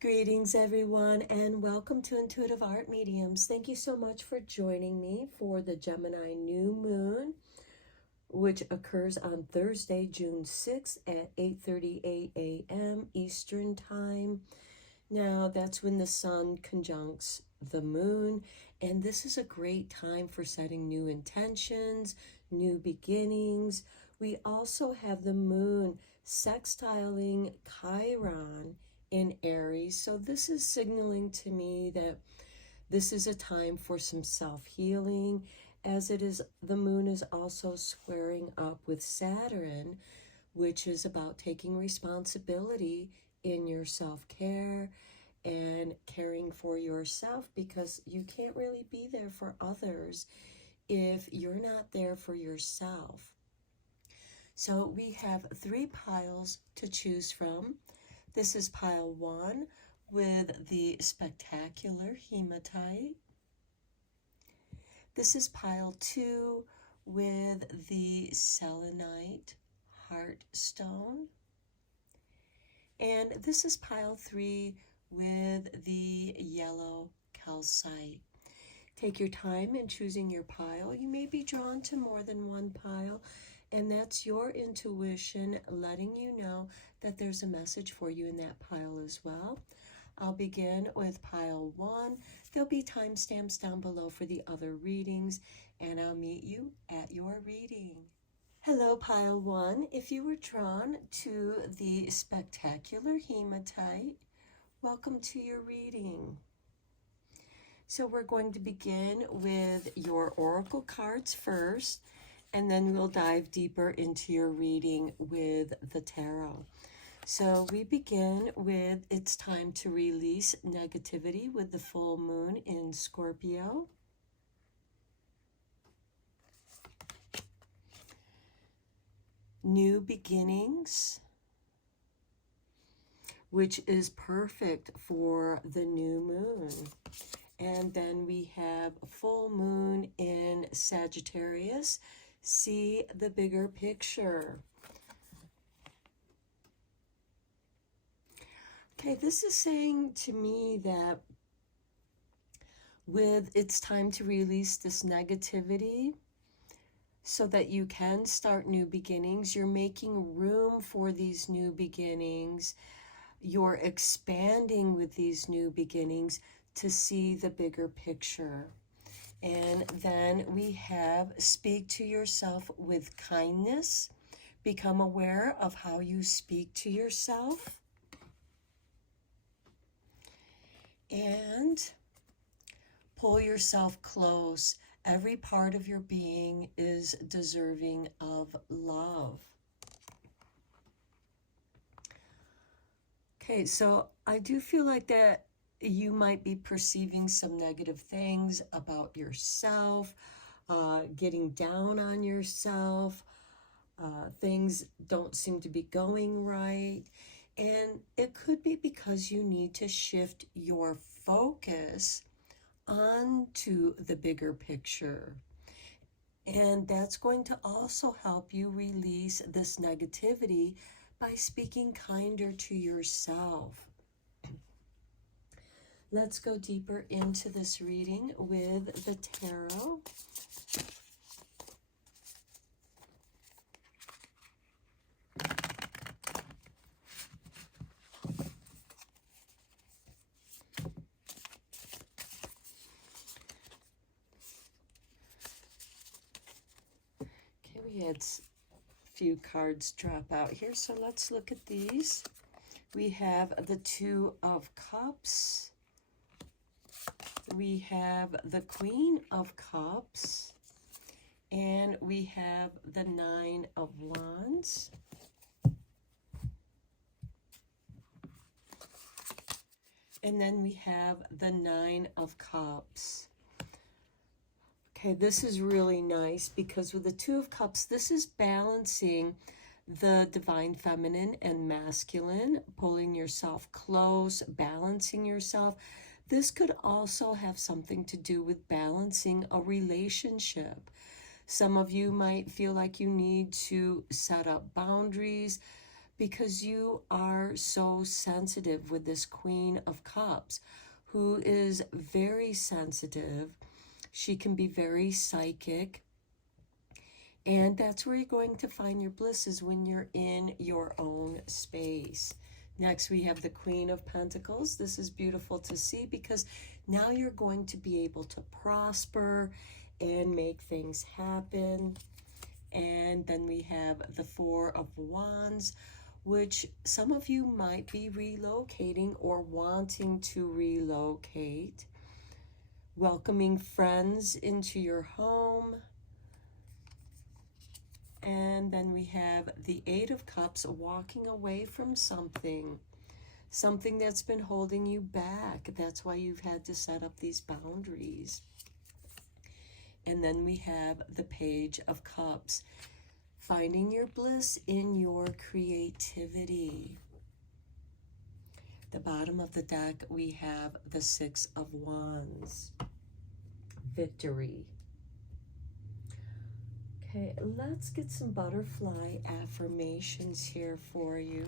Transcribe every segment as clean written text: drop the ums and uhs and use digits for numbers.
Greetings, everyone, and welcome to Intuitive Art Mediums. Thank you so much for joining me for the Gemini new moon, which occurs on Thursday, June 6th at 8:38 a.m. Eastern Time. Now, that's when the sun conjuncts the moon, and this is a great time for setting new intentions, new beginnings. We also have the moon sextiling Chiron in Aries, so this is signaling to me that this is a time for some self-healing, as it is the moon is also squaring up with Saturn, which is about taking responsibility in your self-care and caring for yourself, because you can't really be there for others if you're not there for yourself. So we have 3 piles to choose from. This is pile 1 with the spectacular hematite. This is pile 2 with the selenite heartstone. And this is pile 3 with the yellow calcite. Take your time in choosing your pile. You may be drawn to more than one pile, and that's your intuition letting you know that there's a message for you in that pile as well. I'll begin with pile 1. There'll be timestamps down below for the other readings, and I'll meet you at your reading. Hello, pile 1. If you were drawn to the spectacular hematite, welcome to your reading. So we're going to begin with your oracle cards first, and then we'll dive deeper into your reading with the tarot. So we begin with it's time to release negativity with the full moon in Scorpio. New beginnings, which is perfect for the new moon. And then we have a full moon in Sagittarius. See the bigger picture. Okay, this is saying to me that with it's time to release this negativity so that you can start new beginnings. You're making room for these new beginnings. You're expanding with these new beginnings to see the bigger picture. And then we have speak to yourself with kindness. Become aware of how you speak to yourself. And pull yourself close. Every part of your being is deserving of love. Okay, so I do feel like that you might be perceiving some negative things about yourself, getting down on yourself. Things don't seem to be going right. And it could be because you need to shift your focus onto the bigger picture. And that's going to also help you release this negativity by speaking kinder to yourself. Let's go deeper into this reading with the tarot. Okay, we had a few cards drop out here, so let's look at these. We have the Two of Cups. We have the Queen of Cups, and we have the Nine of Wands. And then we have the Nine of Cups. Okay, this is really nice because with the Two of Cups, this is balancing the divine feminine and masculine, pulling yourself close, balancing yourself. This could also have something to do with balancing a relationship. Some of you might feel like you need to set up boundaries because you are so sensitive with this Queen of Cups, who is very sensitive. She can be very psychic. And that's where you're going to find your bliss, is when you're in your own space. Next, we have the Queen of Pentacles. This is beautiful to see because now you're going to be able to prosper and make things happen. And then we have the Four of Wands, which some of you might be relocating or wanting to relocate. Welcoming friends into your home. And then we have the Eight of Cups, walking away from something that's been holding you back. That's why you've had to set up these boundaries. And then we have the Page of Cups, finding your bliss in your creativity. The bottom of the deck, we have the Six of Wands, victory. Okay, let's get some butterfly affirmations here for you.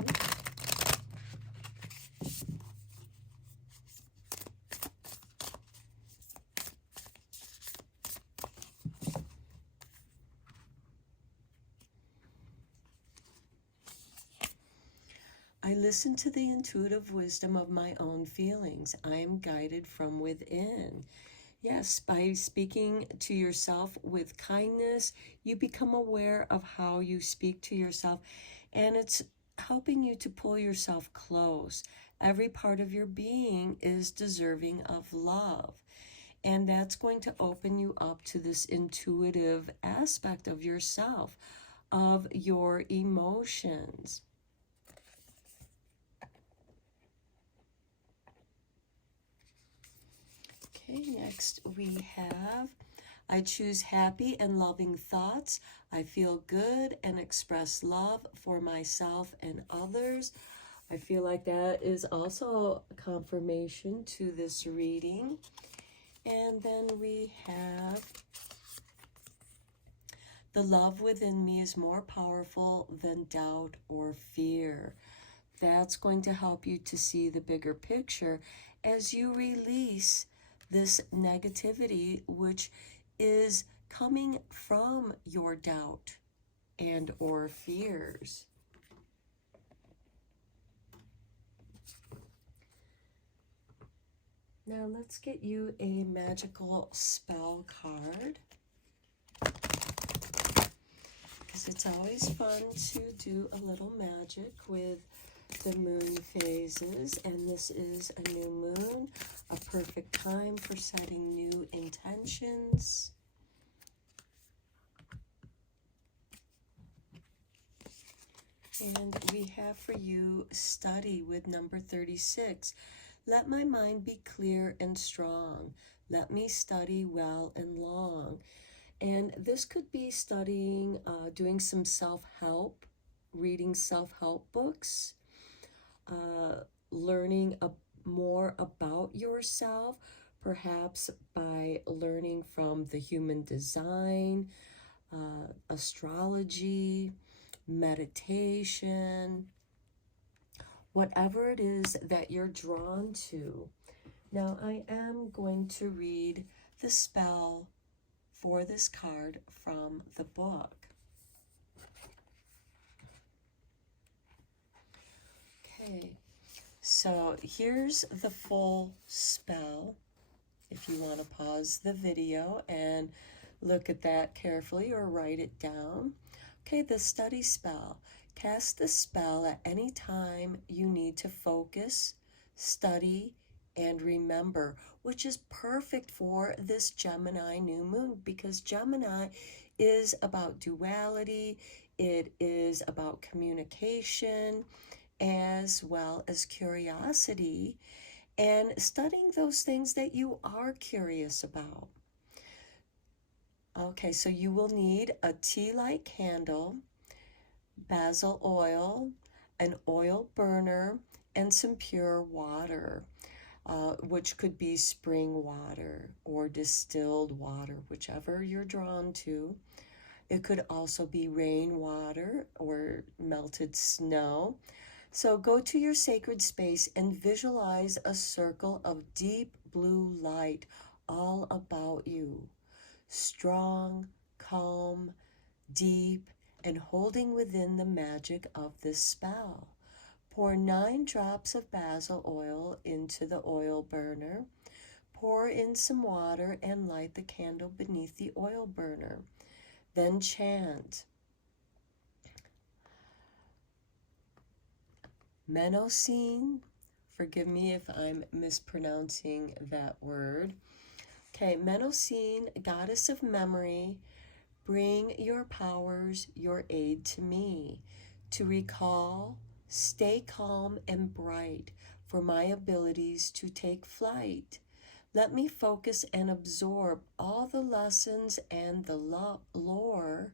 I listen to the intuitive wisdom of my own feelings. I am guided from within. Yes, by speaking to yourself with kindness, you become aware of how you speak to yourself, and it's helping you to pull yourself close. Every part of your being is deserving of love, and that's going to open you up to this intuitive aspect of yourself, of your emotions. Okay, next we have, I choose happy and loving thoughts. I feel good and express love for myself and others. I feel like that is also a confirmation to this reading. And then we have, the love within me is more powerful than doubt or fear. That's going to help you to see the bigger picture as you release this negativity, which is coming from your doubt and or fears. Now let's get you a magical spell card, because it's always fun to do a little magic with the moon phases, and this is a new moon, a perfect time for setting new intentions. And we have for you study with number 36. Let my mind be clear and strong. Let me study well and long. And this could be studying, doing some self-help, reading self-help books, learning more about yourself, perhaps by learning from the human design, astrology, meditation, whatever it is that you're drawn to. Now I am going to read the spell for this card from the book. Okay, so here's the full spell. If you want to pause the video and look at that carefully or write it down. Okay, the study spell. Cast the spell at any time you need to focus, study, and remember, which is perfect for this Gemini new moon, because Gemini is about duality, it is about communication, as well as curiosity, and studying those things that you are curious about. Okay, so you will need a tea light candle, basil oil, an oil burner, and some pure water, which could be spring water or distilled water, whichever you're drawn to. It could also be rainwater or melted snow. So go to your sacred space and visualize a circle of deep blue light all about you. Strong, calm, deep, and holding within the magic of this spell. Pour 9 drops of basil oil into the oil burner. Pour in some water and light the candle beneath the oil burner. Then chant, Menocene, forgive me if I'm mispronouncing that word. Okay, Menocene, goddess of memory, bring your powers, your aid to me, to recall, stay calm and bright, for my abilities to take flight. Let me focus and absorb all the lessons and the lore,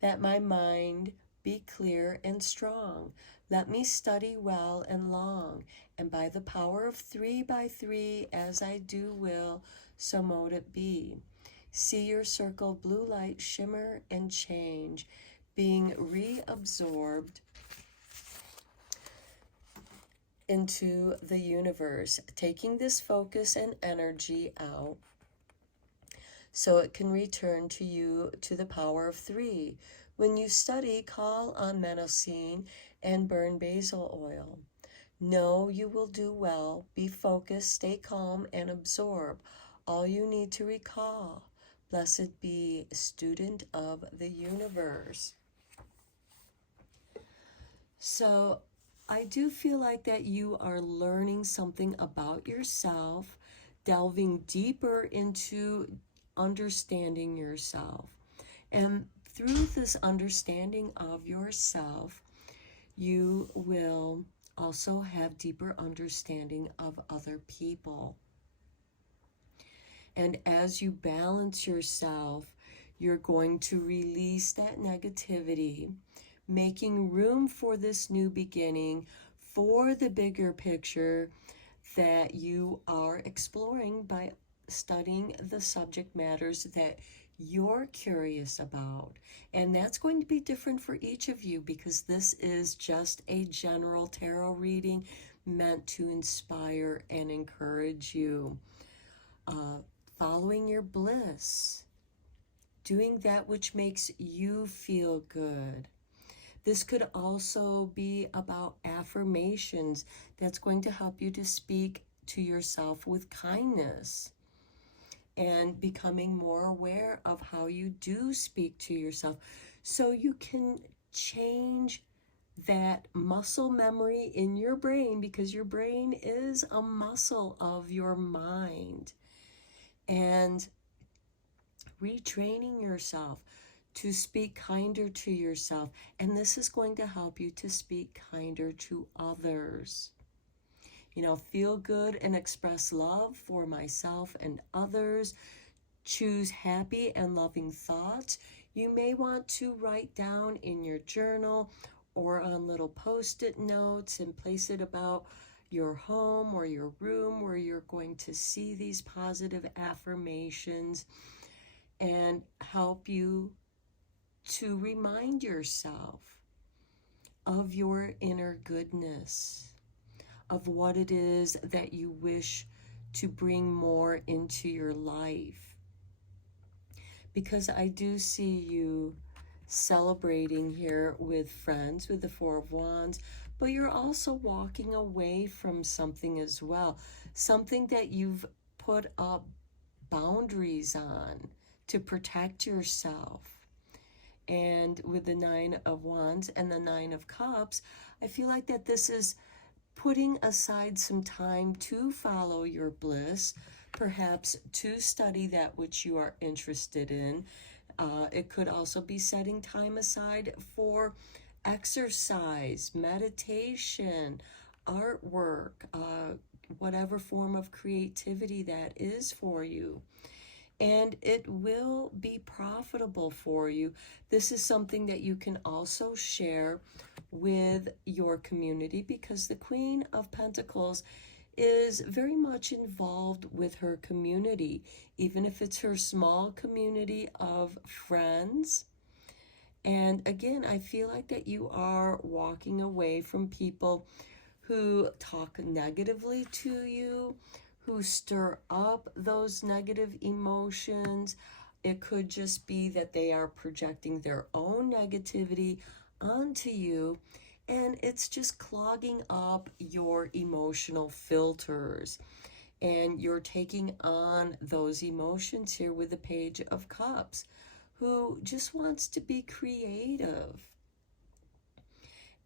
that my mind be clear and strong. Let me study well and long, and by the power of 3 by 3, as I do will, so mote it be. See your circle of blue light shimmer and change, being reabsorbed into the universe, taking this focus and energy out so it can return to you to the power of 3. When you study, call on Menocene and burn basil oil. Know you will do well. Be focused, stay calm, and absorb all you need to recall. Blessed be, student of the universe. So I do feel like that you are learning something about yourself, delving deeper into understanding yourself. And through this understanding of yourself, you will also have deeper understanding of other people. And as you balance yourself, you're going to release that negativity, making room for this new beginning, for the bigger picture that you are exploring by studying the subject matters that you're curious about. And that's going to be different for each of you, because this is just a general tarot reading meant to inspire and encourage you. Following your bliss, doing that which makes you feel good. This could also be about affirmations that's going to help you to speak to yourself with kindness and becoming more aware of how you do speak to yourself, so you can change that muscle memory in your brain, because your brain is a muscle of your mind, and retraining yourself to speak kinder to yourself. And this is going to help you to speak kinder to others. You know, feel good and express love for myself and others. Choose happy and loving thoughts. You may want to write down in your journal or on little post-it notes and place it about your home or your room where you're going to see these positive affirmations, and help you to remind yourself of your inner goodness, of what it is that you wish to bring more into your life. Because I do see you celebrating here with friends with the Four of Wands, but you're also walking away from something as well, something that you've put up boundaries on to protect yourself. And with the Nine of Wands and the Nine of Cups, I feel like that this is putting aside some time to follow your bliss, perhaps to study that which you are interested in. It could also be setting time aside for exercise, meditation, artwork, whatever form of creativity that is for you. And it will be profitable for you. This is something that you can also share with your community, because the Queen of Pentacles is very much involved with her community, even if it's her small community of friends. And again, I feel like that you are walking away from people who talk negatively to you, who stir up those negative emotions. It could just be that they are projecting their own negativity onto you, and it's just clogging up your emotional filters. And you're taking on those emotions here with the Page of Cups, who just wants to be creative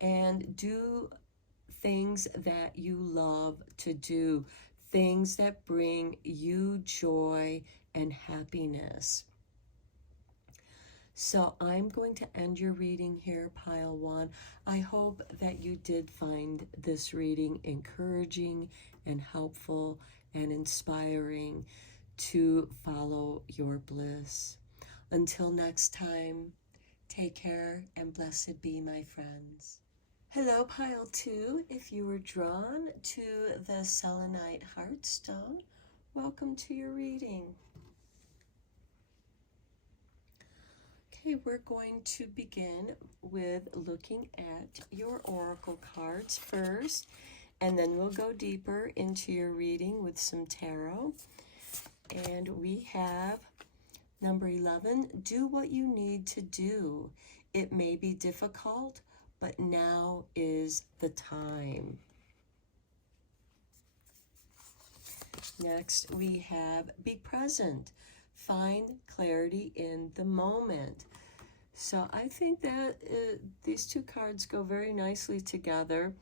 and do things that you love to do, things that bring you joy and happiness. So I'm going to end your reading here, Pile 1. I hope that you did find this reading encouraging and helpful and inspiring to follow your bliss. Until next time, take care and blessed be, my friends. Hello, Pile 2. If you were drawn to the selenite heartstone, welcome to your reading. Okay, we're going to begin with looking at your oracle cards first, and then we'll go deeper into your reading with some tarot. And we have number 11, do what you need to do. It may be difficult, but now is the time. Next, we have be present. Find clarity in the moment. So I think that these two cards go very nicely together,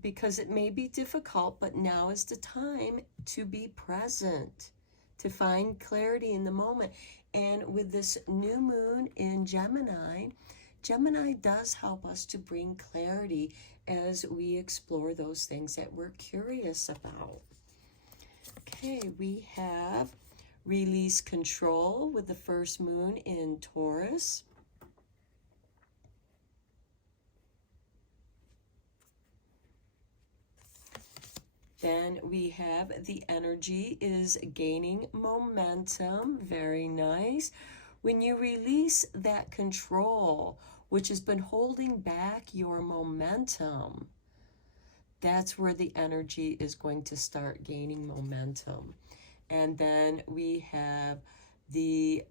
because it may be difficult, but now is the time to be present, to find clarity in the moment. And with this new moon in Gemini, Gemini does help us to bring clarity as we explore those things that we're curious about. Okay, we have release control with the first moon in Taurus. Then we have the energy is gaining momentum. Very nice. When you release that control, which has been holding back your momentum, that's where the energy is going to start gaining momentum. And then we have the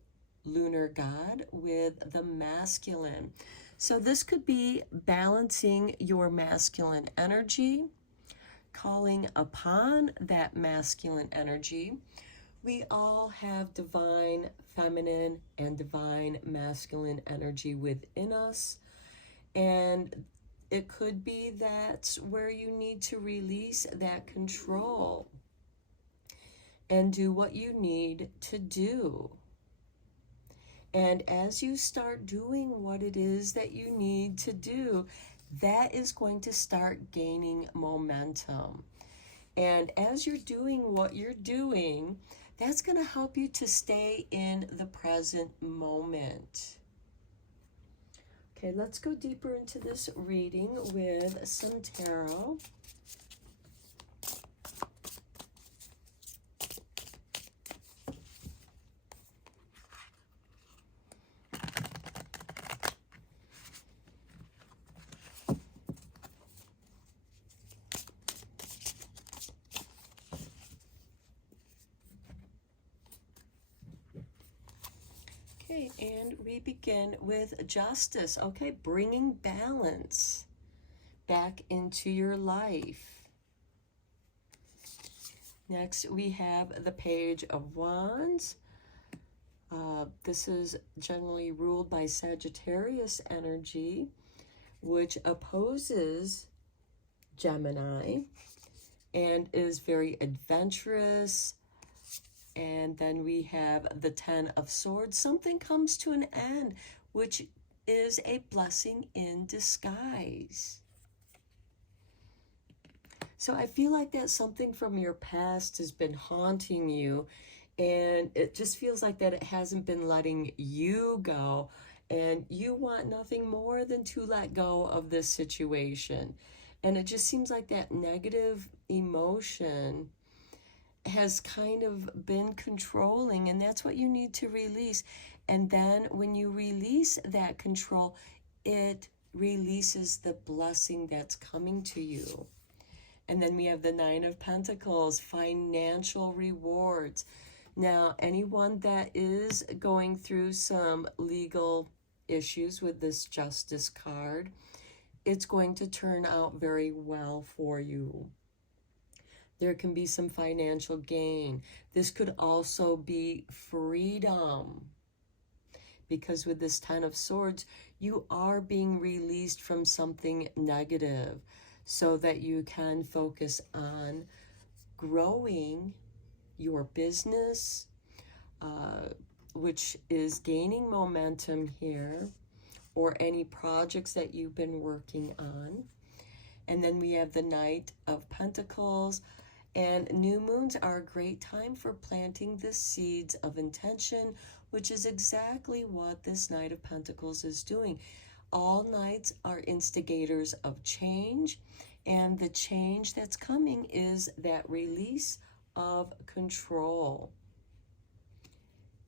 lunar god with the masculine. So this could be balancing your masculine energy, calling upon that masculine energy. We all have divine feminine and divine masculine energy within us. And it could be that's where you need to release that control and do what you need to do. And as you start doing what it is that you need to do, that is going to start gaining momentum. And as you're doing what you're doing, that's going to help you to stay in the present moment. Okay, let's go deeper into this reading with some tarot. Okay, and we begin with justice. Okay, bringing balance back into your life. Next, we have the Page of Wands. This is generally ruled by Sagittarius energy, which opposes Gemini and is very adventurous. And then we have the Ten of Swords. Something comes to an end, which is a blessing in disguise. So I feel like that something from your past has been haunting you, and it just feels like that it hasn't been letting you go, and you want nothing more than to let go of this situation. And it just seems like that negative emotion has kind of been controlling, and that's what you need to release. And then when you release that control, it releases the blessing that's coming to you. And then we have the Nine of Pentacles, financial rewards. Now, anyone that is going through some legal issues with this Justice card, it's going to turn out very well for you. There can be some financial gain. This could also be freedom, because with this Ten of Swords, you are being released from something negative so that you can focus on growing your business, which is gaining momentum here, or any projects that you've been working on. And then we have the Knight of Pentacles. And new moons are a great time for planting the seeds of intention, which is exactly what this Knight of Pentacles is doing. All knights are instigators of change, and the change that's coming is that release of control.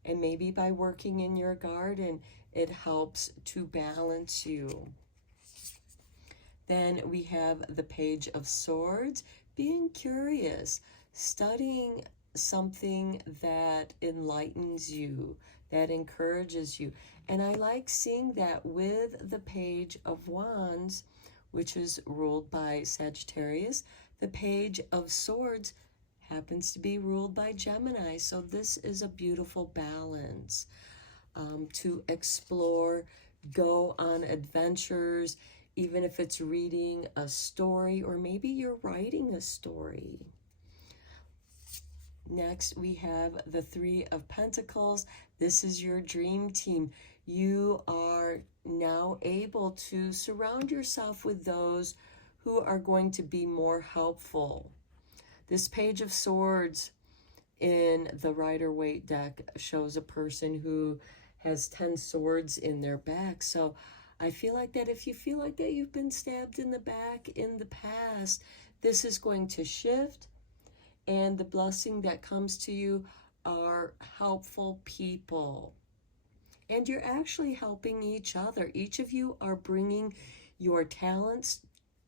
And maybe by working in your garden, it helps to balance you. Then we have the Page of Swords, being curious, studying something that enlightens you, that encourages you. And I like seeing that with the Page of Wands, which is ruled by Sagittarius. The Page of Swords happens to be ruled by Gemini. So this is a beautiful balance to explore, go on adventures, even if it's reading a story, or maybe you're writing a story. Next, we have the Three of Pentacles. This is your dream team. You are now able to surround yourself with those who are going to be more helpful. This Page of Swords in the Rider-Waite deck shows a person who has 10 swords in their back. So I feel like that if you feel like that you've been stabbed in the back in the past, this is going to shift, and the blessing that comes to you are helpful people. And you're actually helping each other. Each of you are bringing your talents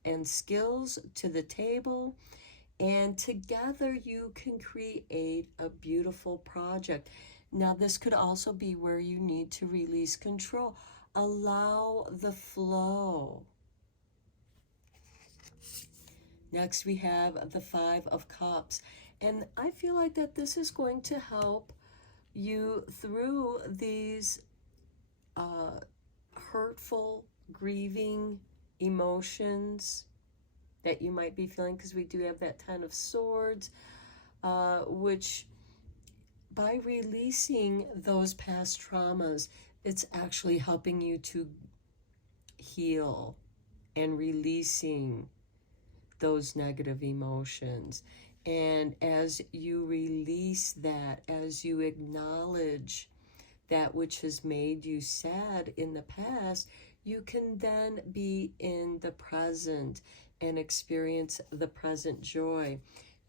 and skills to the table, and together you can create a beautiful project. Now, this could also be where you need to release control. Allow the flow. Next, we have the Five of Cups. And I feel like that this is going to help you through these hurtful, grieving emotions that you might be feeling, because we do have that Ten of Swords, which by releasing those past traumas, it's actually helping you to heal and releasing those negative emotions. And as you release that, as you acknowledge that which has made you sad in the past, you can then be in the present and experience the present joy.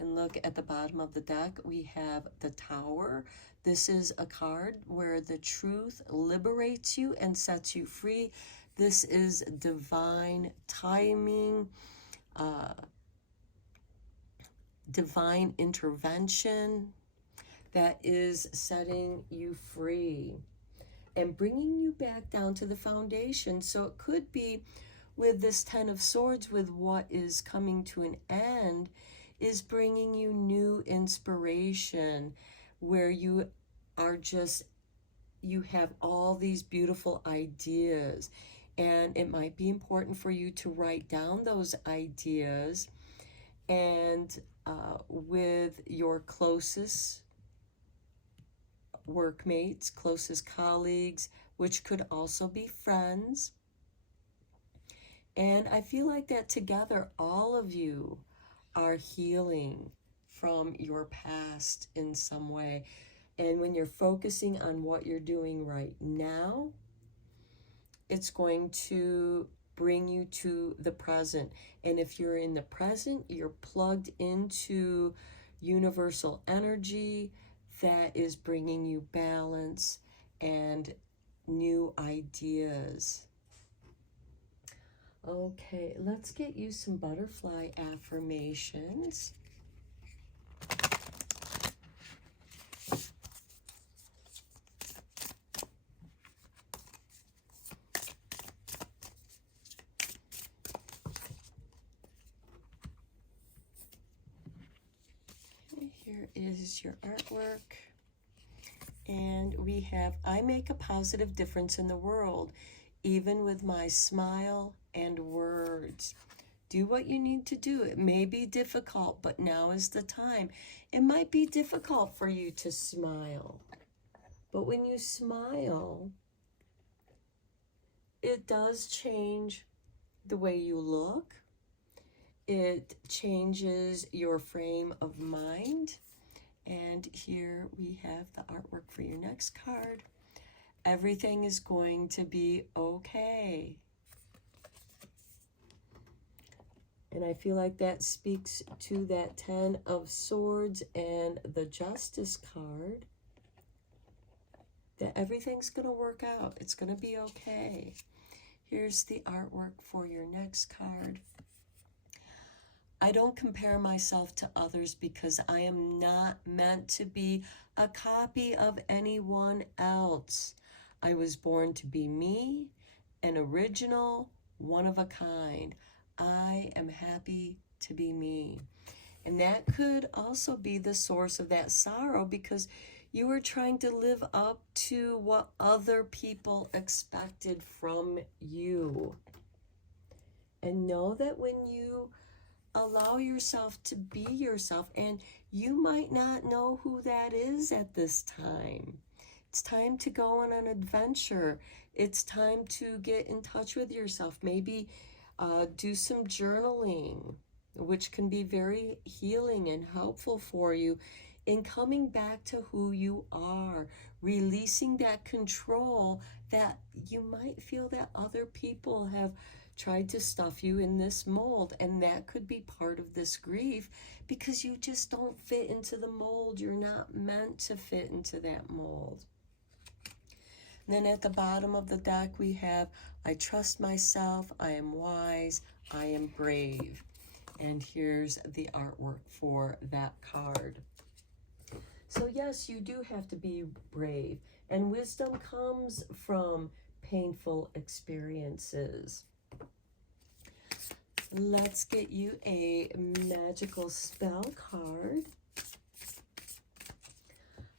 And look at the bottom of the deck, we have the Tower. This is a card where the truth liberates you and sets you free. This is divine timing, divine intervention that is setting you free and bringing you back down to the foundation. So it could be with this Ten of Swords, with what is coming to an end, is bringing you new inspiration, where you are just, you have all these beautiful ideas, and it might be important for you to write down those ideas, and with your closest workmates, closest colleagues, which could also be friends. And I feel like that together, all of you are healing from your past in some way. And when you're focusing on what you're doing right now, it's going to bring you to the present. And if you're in the present, you're plugged into universal energy that is bringing you balance and new ideas. Okay, let's get you some butterfly affirmations. Here is your artwork. And we have, I make a positive difference in the world, even with my smile and words. Do what you need to do. It may be difficult, but now is the time. It might be difficult for you to smile. But when you smile, it does change the way you look. It changes your frame of mind. And here we have the artwork for your next card. Everything is going to be okay. And I feel like that speaks to that 10 of Swords and the Justice card. That everything's going to work out. It's going to be okay. Here's the artwork for your next card. I don't compare myself to others because I am not meant to be a copy of anyone else. I was born to be me, an original, one of a kind. I am happy to be me. And that could also be the source of that sorrow because you were trying to live up to what other people expected from you. And know that when you allow yourself to be yourself, and you might not know who that is at this time. It's time to go on an adventure. It's time to get in touch with yourself. Maybe do some journaling, which can be very healing and helpful for you in coming back to who you are, releasing that control that you might feel that other people have tried to stuff you in this mold, and that could be part of this grief because you just don't fit into the mold. You're not meant to fit into that mold. And then at the bottom of the deck we have, I trust myself, I am wise, I am brave. And here's the artwork for that card. So yes, you do have to be brave, and wisdom comes from painful experiences. Let's get you a magical spell card.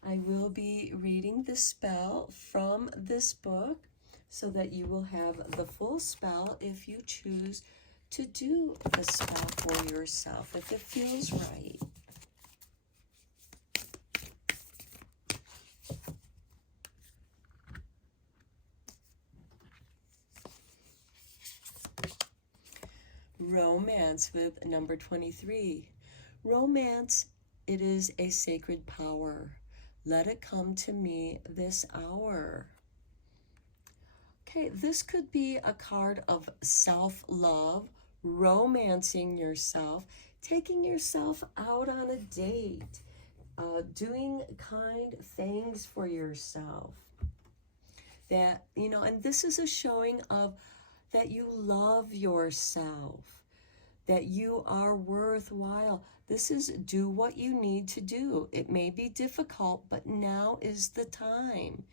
I will be reading the spell from this book so that you will have the full spell if you choose to do the spell for yourself, if it feels right. Romance with number 23. Romance, it is a sacred power. Let it come to me this hour. Okay, this could be a card of self-love, romancing yourself, taking yourself out on a date, doing kind things for yourself. That, you know, and this is a showing of that you love yourself, that you are worthwhile. This is do what you need to do. It may be difficult, but now is the time.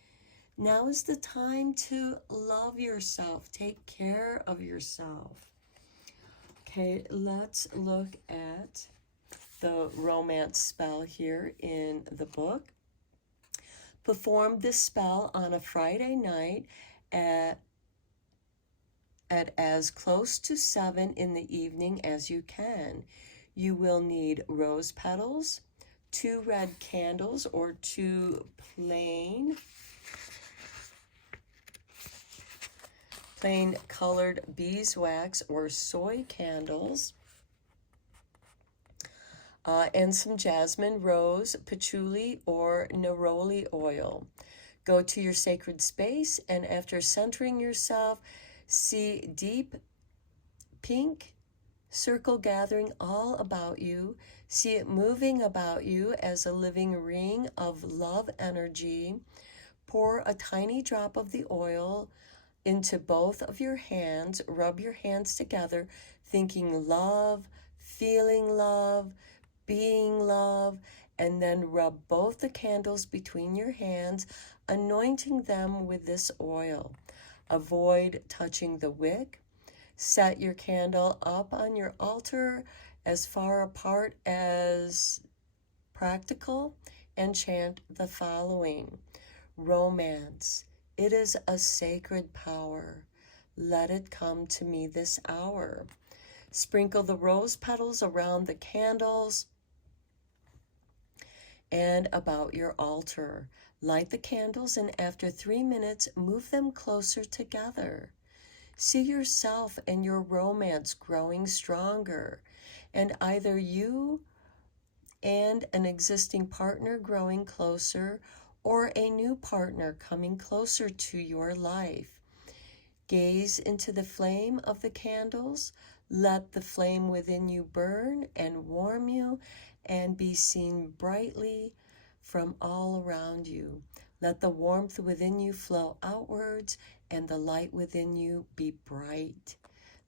Now is the time to love yourself. Take care of yourself. Okay, let's look at the romance spell here in the book. Perform this spell on a Friday night at as close to 7 in the evening as you can. You will need rose petals, 2 red candles or 2 plain colored beeswax or soy candles, and some jasmine, rose, patchouli, or neroli oil. Go to your sacred space, and after centering yourself, see deep pink circle gathering all about you. See it moving about you as a living ring of love energy. Pour a tiny drop of the oil into both of your hands. Rub your hands together, thinking love, feeling love, being love, and then rub both the candles between your hands, anointing them with this oil. Avoid touching the wick. Set your candle up on your altar as far apart as practical and chant the following. Romance. It is a sacred power. Let it come to me this hour. Sprinkle the rose petals around the candles and about your altar. Light the candles, and after 3 minutes, move them closer together. See yourself and your romance growing stronger, and either you and an existing partner growing closer, or a new partner coming closer to your life. Gaze into the flame of the candles. Let the flame within you burn and warm you and be seen brightly from all around you. Let the warmth within you flow outwards and the light within you be bright.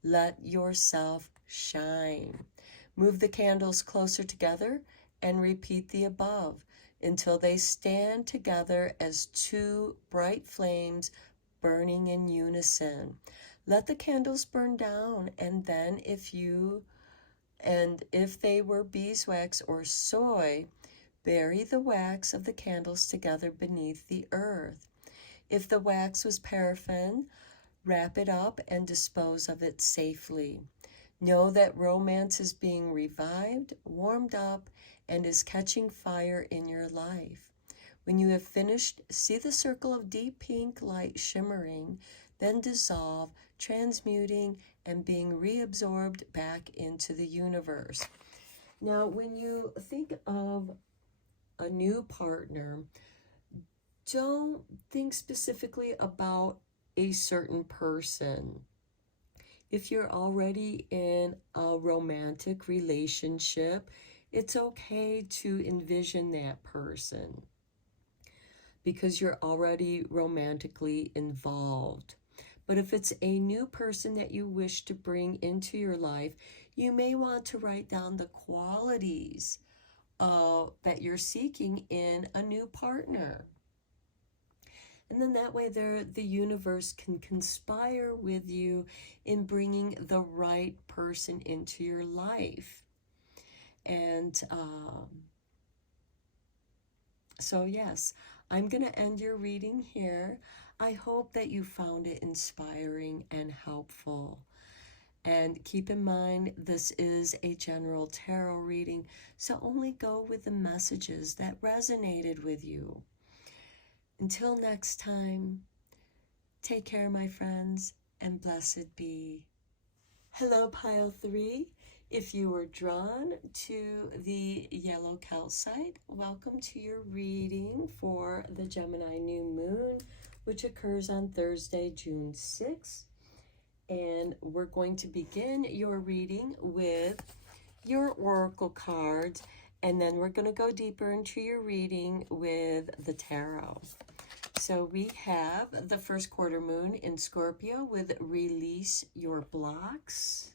Let yourself shine. Move the candles closer together and repeat the above until they stand together as two bright flames burning in unison. Let the candles burn down, and then if they were beeswax or soy, bury the wax of the candles together beneath the earth. If the wax was paraffin, wrap it up and dispose of it safely. Know that romance is being revived, warmed up, and is catching fire in your life. When you have finished, see the circle of deep pink light shimmering, then dissolve, transmuting, and being reabsorbed back into the universe. Now, when you think of a new partner, don't think specifically about a certain person. If you're already in a romantic relationship, it's okay to envision that person because you're already romantically involved. But if it's a new person that you wish to bring into your life, you may want to write down the qualities that you're seeking in a new partner. And then that way the universe can conspire with you in bringing the right person into your life. And so yes, I'm going to end your reading here. I hope that you found it inspiring and helpful. And keep in mind, this is a general tarot reading, so only go with the messages that resonated with you. Until next time, take care, my friends, and blessed be. Hello, Pile 3. If you were drawn to the yellow calcite, welcome to your reading for the Gemini new moon, which occurs on Thursday, June 6th. And we're going to begin your reading with your oracle cards, and then we're going to go deeper into your reading with the tarot. So we have the first quarter moon in Scorpio with release your blocks.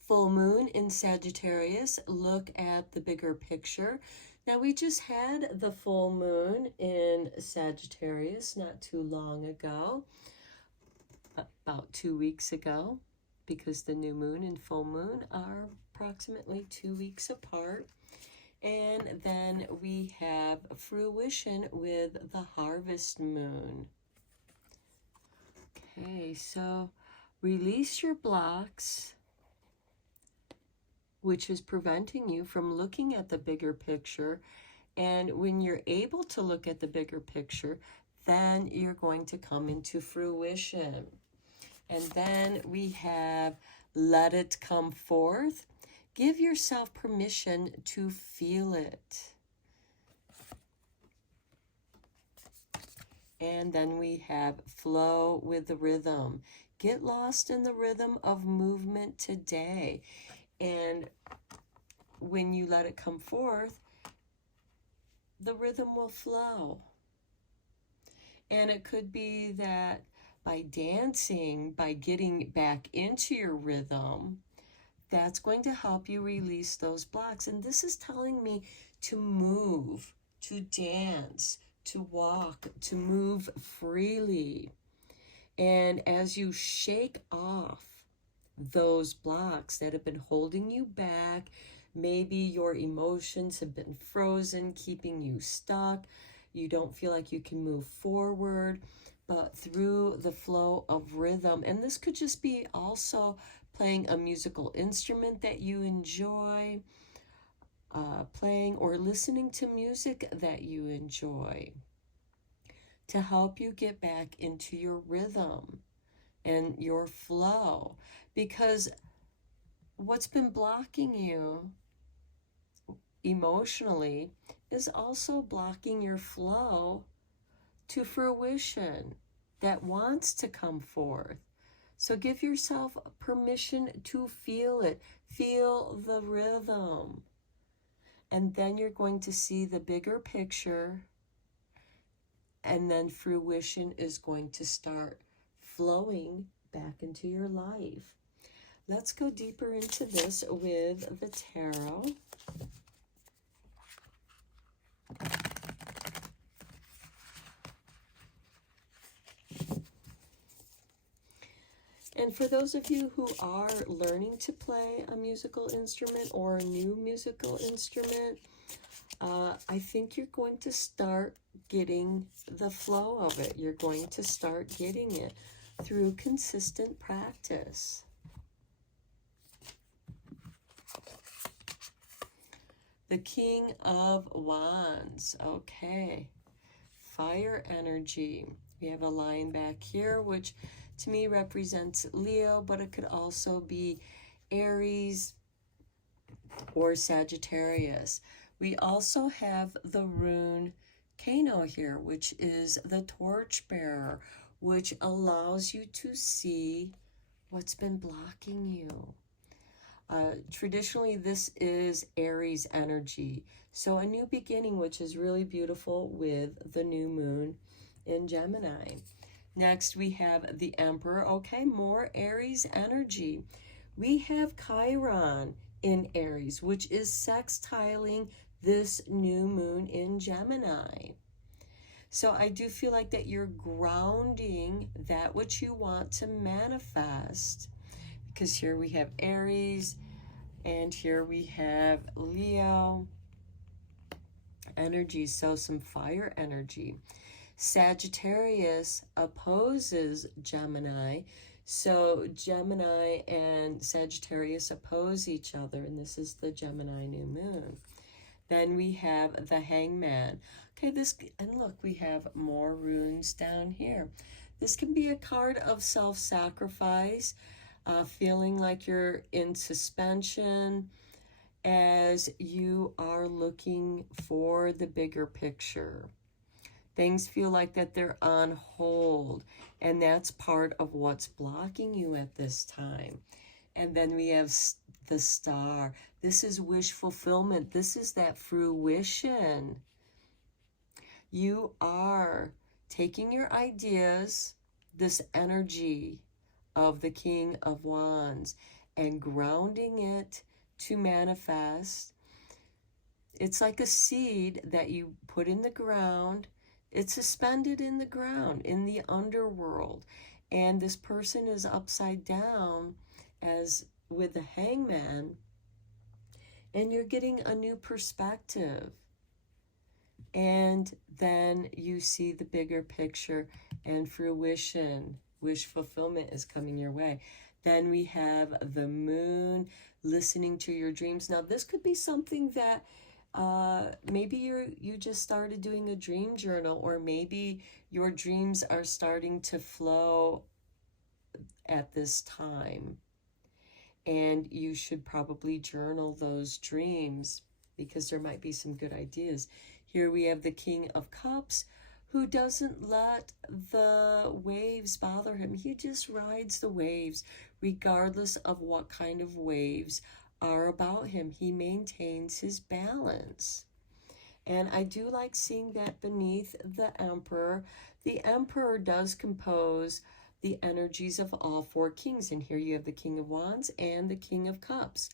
Full moon in Sagittarius, look at the bigger picture. Now we just had the full moon in Sagittarius not too long ago, about 2 weeks ago, because the new moon and full moon are approximately 2 weeks apart. And then we have fruition with the harvest moon. Okay, so release your blocks, which is preventing you from looking at the bigger picture. And when you're able to look at the bigger picture, then you're going to come into fruition. And then we have let it come forth. Give yourself permission to feel it. And then we have flow with the rhythm. Get lost in the rhythm of movement today. And when you let it come forth, the rhythm will flow. And it could be that by dancing, by getting back into your rhythm, that's going to help you release those blocks. And this is telling me to move, to dance, to walk, to move freely. And as you shake off those blocks that have been holding you back, maybe your emotions have been frozen, keeping you stuck, you don't feel like you can move forward, but through the flow of rhythm, and this could just be also playing a musical instrument that you enjoy, playing or listening to music that you enjoy, to help you get back into your rhythm and your flow. Because what's been blocking you emotionally is also blocking your flow to fruition that wants to come forth. So give yourself permission to feel it. Feel the rhythm. And then you're going to see the bigger picture, and then fruition is going to start flowing back into your life. Let's go deeper into this with the tarot. And for those of you who are learning to play a musical instrument or a new musical instrument, I think you're going to start getting the flow of it. You're going to start getting it through consistent practice. The King of Wands. Okay. Fire energy. We have a line back here, which to me represents Leo, but it could also be Aries or Sagittarius. We also have the rune Kano here, which is the torchbearer, which allows you to see what's been blocking you. Traditionally, this is Aries energy. So a new beginning, which is really beautiful with the new moon in Gemini. Next, we have the Emperor. Okay, more Aries energy. We have Chiron in Aries, which is sextiling this new moon in Gemini. So I do feel like that you're grounding that which you want to manifest, because here we have Aries and here we have Leo energy, so some fire energy. Sagittarius opposes Gemini, so Gemini and Sagittarius oppose each other, and this is the Gemini new moon. Then we have the Hangman. Okay, and look, we have more runes down here. This can be a card of self-sacrifice, feeling like you're in suspension as you are looking for the bigger picture. Things feel like that they're on hold, and that's part of what's blocking you at this time. And then we have the Star. This is wish fulfillment. This is that fruition. You are taking your ideas, this energy of the King of Wands, and grounding it to manifest. It's like a seed that you put in the ground. It's suspended in the ground, in the underworld. And this person is upside down, as with the Hangman, and you're getting a new perspective. And then you see the bigger picture, and fruition, wish fulfillment is coming your way. Then we have the Moon, listening to your dreams. Now, this could be something that maybe you just started doing a dream journal, or maybe your dreams are starting to flow at this time. And you should probably journal those dreams, because there might be some good ideas. Here we have the King of Cups, who doesn't let the waves bother him. He just rides the waves, regardless of what kind of waves are about him. He maintains his balance. And I do like seeing that beneath the Emperor. The Emperor does compose the energies of all four kings. And here you have the King of Wands and the King of Cups.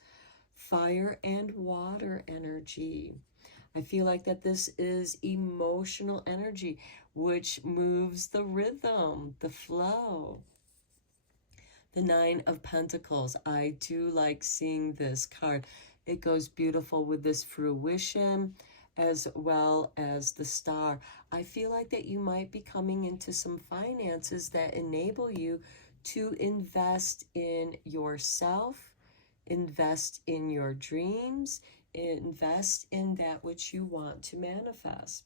Fire and water energy. I feel like that this is emotional energy, which moves the rhythm, the flow. The Nine of Pentacles. I do like seeing this card. It goes beautiful with this fruition as well as the Star. I feel like that you might be coming into some finances that enable you to invest in yourself, invest in your dreams, invest in that which you want to manifest.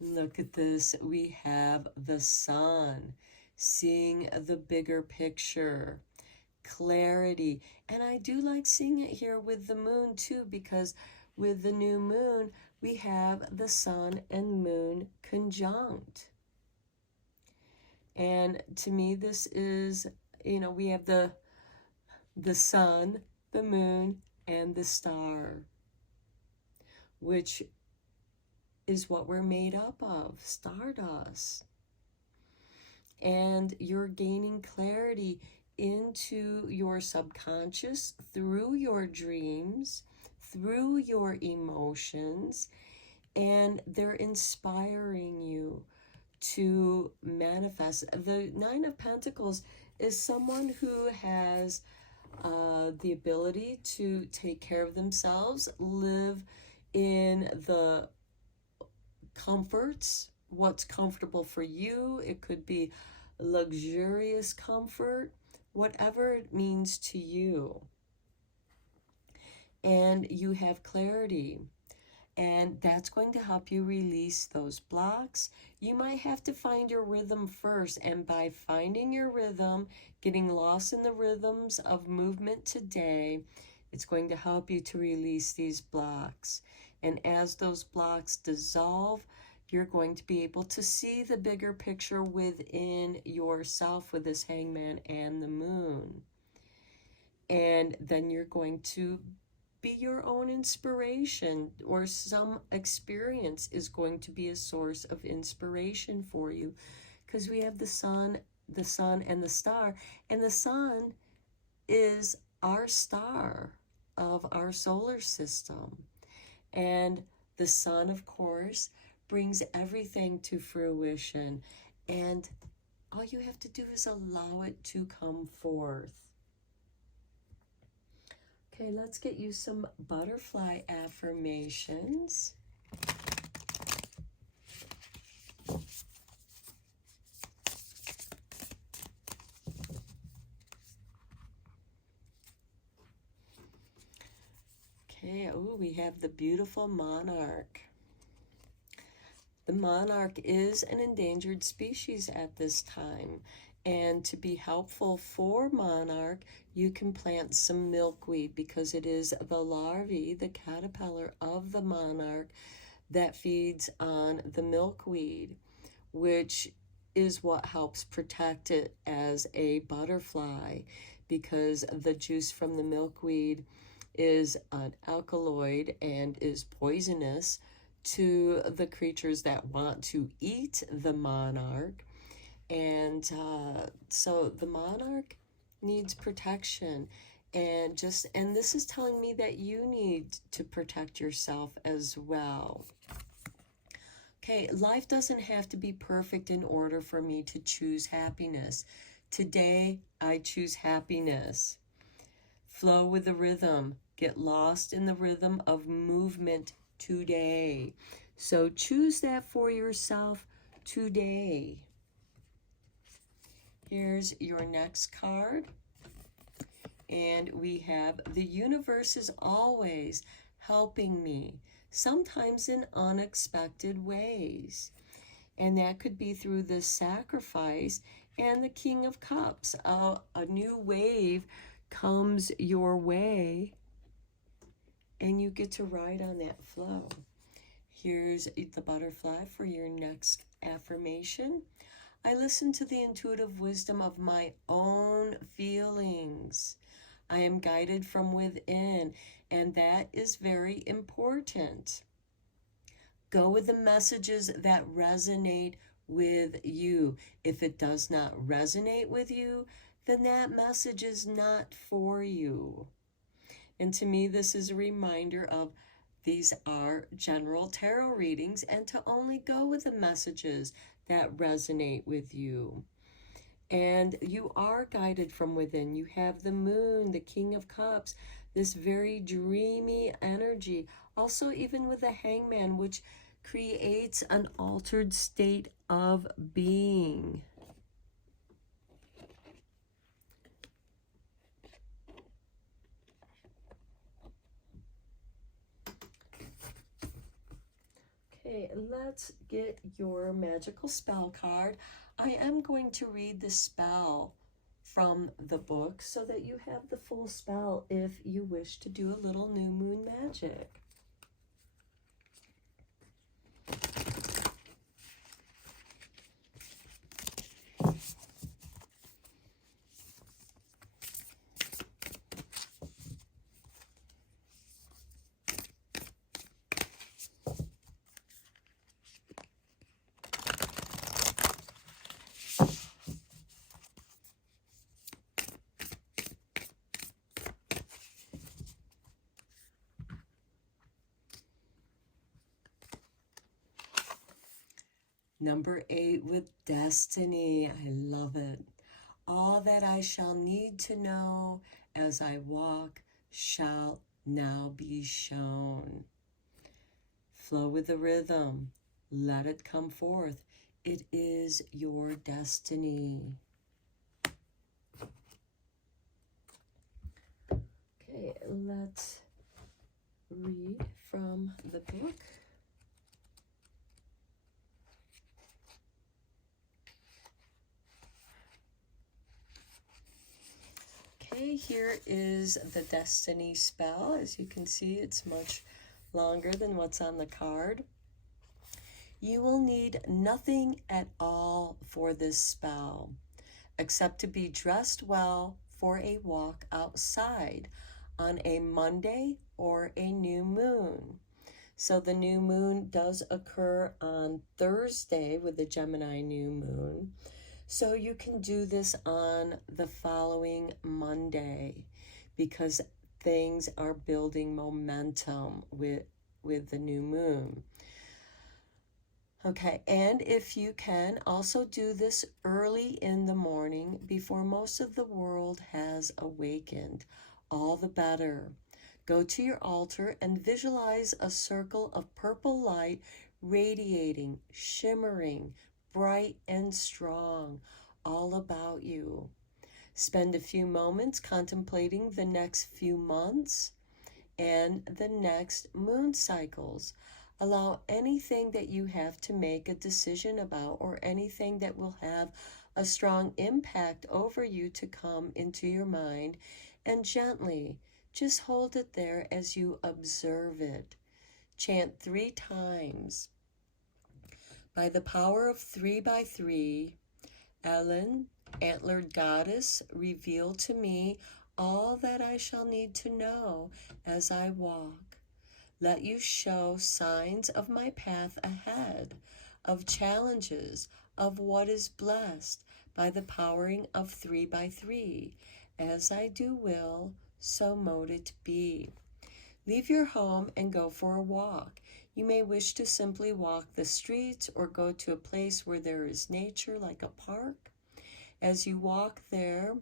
Look at this. We have the Sun, seeing the bigger picture, clarity. And I do like seeing it here with the Moon too, because with the new moon, we have the Sun and Moon conjunct. And to me, this is, we have the Sun, the Moon, and the Star, which is what we're made up of, stardust. And you're gaining clarity into your subconscious through your dreams, through your emotions, and they're inspiring you to manifest. The Nine of Pentacles is someone who has the ability to take care of themselves, live in the comforts, what's comfortable for you. It could be luxurious comfort, whatever it means to you. And you have clarity. And that's going to help you release those blocks. You might have to find your rhythm first. And by finding your rhythm, getting lost in the rhythms of movement today, it's going to help you to release these blocks. And as those blocks dissolve, you're going to be able to see the bigger picture within yourself with this Hangman and the Moon. And then you're going to be your own inspiration, or some experience is going to be a source of inspiration for you, because we have the Sun and the Star, and the Sun is our star of our solar system. And the Sun, of course, brings everything to fruition. And all you have to do is allow it to come forth. Okay, let's get you some butterfly affirmations. Okay, we have the beautiful monarch. The monarch is an endangered species at this time. And to be helpful for monarch, you can plant some milkweed, because it is the larvae, the caterpillar of the monarch, that feeds on the milkweed, which is what helps protect it as a butterfly, because the juice from the milkweed is an alkaloid and is poisonous to the creatures that want to eat the monarch. And so the monarch needs protection, and this is telling me that you need to protect yourself as well. Okay, life doesn't have to be perfect in order for me to choose happiness. Today, I choose happiness. Flow with the rhythm. Get lost in the rhythm of movement today. So choose that for yourself today. Here's your next card. And we have the universe is always helping me, sometimes in unexpected ways. And that could be through this sacrifice. And the King of Cups, a new wave comes your way, and you get to ride on that flow. Here's the butterfly for your next affirmation. I listen to the intuitive wisdom of my own feelings. I am guided from within, and that is very important. Go with the messages that resonate with you. If it does not resonate with you, then that message is not for you. And to me, this is a reminder of these are general tarot readings, and to only go with the messages that resonate with you. And you are guided from within. You have the moon, the King of Cups, this very dreamy energy. Also, even with the Hangman, which creates an altered state of being. Okay, let's get your magical spell card. I am going to read the spell from the book so that you have the full spell if you wish to do a little new moon magic. Number 8 with destiny. I love it. All that I shall need to know as I walk shall now be shown. Flow with the rhythm. Let it come forth. It is your destiny. Okay, let's read from the book. Okay, here is the destiny spell. As you can see, it's much longer than what's on the card. You will need nothing at all for this spell, except to be dressed well for a walk outside on a Monday or a new moon. So the new moon does occur on Thursday with the Gemini new moon. So you can do this on the following Monday because things are building momentum with the new moon. Okay, and if you can, also do this early in the morning before most of the world has awakened. All the better. Go to your altar and visualize a circle of purple light radiating, shimmering, bright and strong, all about you. Spend a few moments contemplating the next few months and the next moon cycles. Allow anything that you have to make a decision about or anything that will have a strong impact over you to come into your mind, and gently just hold it there as you observe it. Chant 3 times. By the power of 3 by 3, Ellen, antlered goddess, reveal to me all that I shall need to know as I walk. Let you show signs of my path ahead, of challenges, of what is blessed by the powering of 3 by 3. As I do will, so mote it be. Leave your home and go for a walk. You may wish to simply walk the streets or go to a place where there is nature, like a park. As you walk there,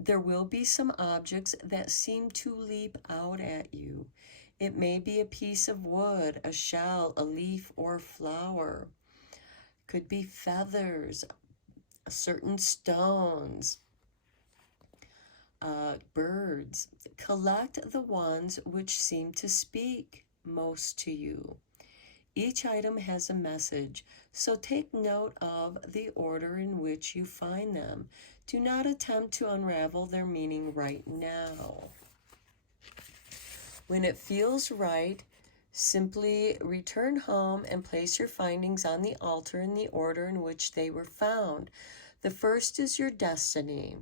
there will be some objects that seem to leap out at you. It may be a piece of wood, a shell, a leaf, or flower. Could be feathers, certain stones, birds. Collect the ones which seem to speak most to you. Each item has a message, so take note of the order in which you find them. Do not attempt to unravel their meaning right now. When it feels right, simply return home and place your findings on the altar in the order in which they were found. The first is your destiny,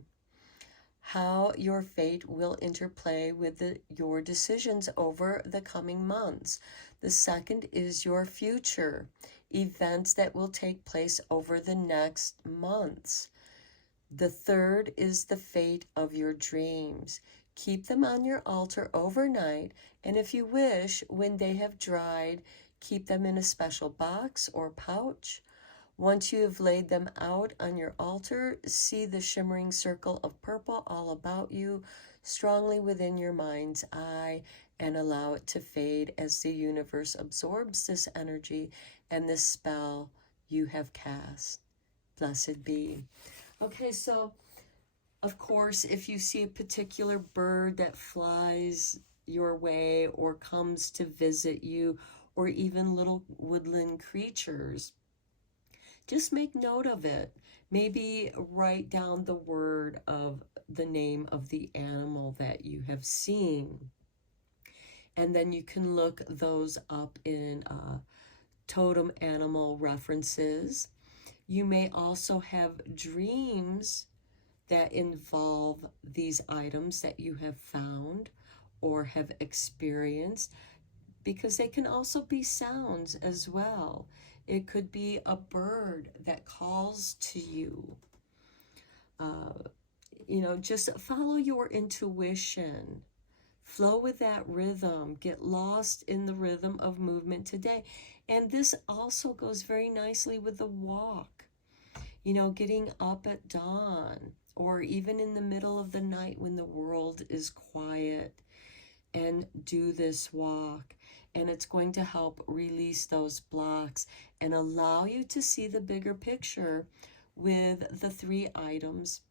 how your fate will interplay with your decisions over the coming months. The second is your future, events that will take place over the next months. The third is the fate of your dreams. Keep them on your altar overnight, and if you wish, when they have dried, keep them in a special box or pouch. Once you have laid them out on your altar, see the shimmering circle of purple all about you, strongly within your mind's eye, and allow it to fade as the universe absorbs this energy and this spell you have cast. Blessed be. Okay, so of course, if you see a particular bird that flies your way or comes to visit you, or even little woodland creatures, just make note of it. Maybe write down the word of the name of the animal that you have seen. And then you can look those up in totem animal references. You may also have dreams that involve these items that you have found or have experienced, because they can also be sounds as well. It could be a bird that calls to you. Just follow your intuition. Flow with that rhythm. Get lost in the rhythm of movement today. And this also goes very nicely with the walk. Getting up at dawn, or even in the middle of the night when the world is quiet, and do this walk. And it's going to help release those blocks and allow you to see the bigger picture with the 3 items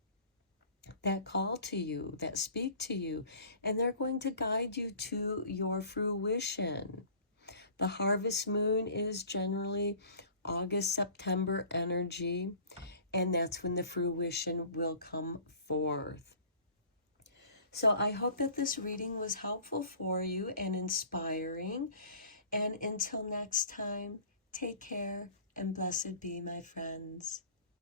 that call to you, that speak to you, and they're going to guide you to your fruition. The harvest moon is generally August, September energy, and that's when the fruition will come forth. So I hope that this reading was helpful for you and inspiring. And until next time, take care and blessed be, my friends.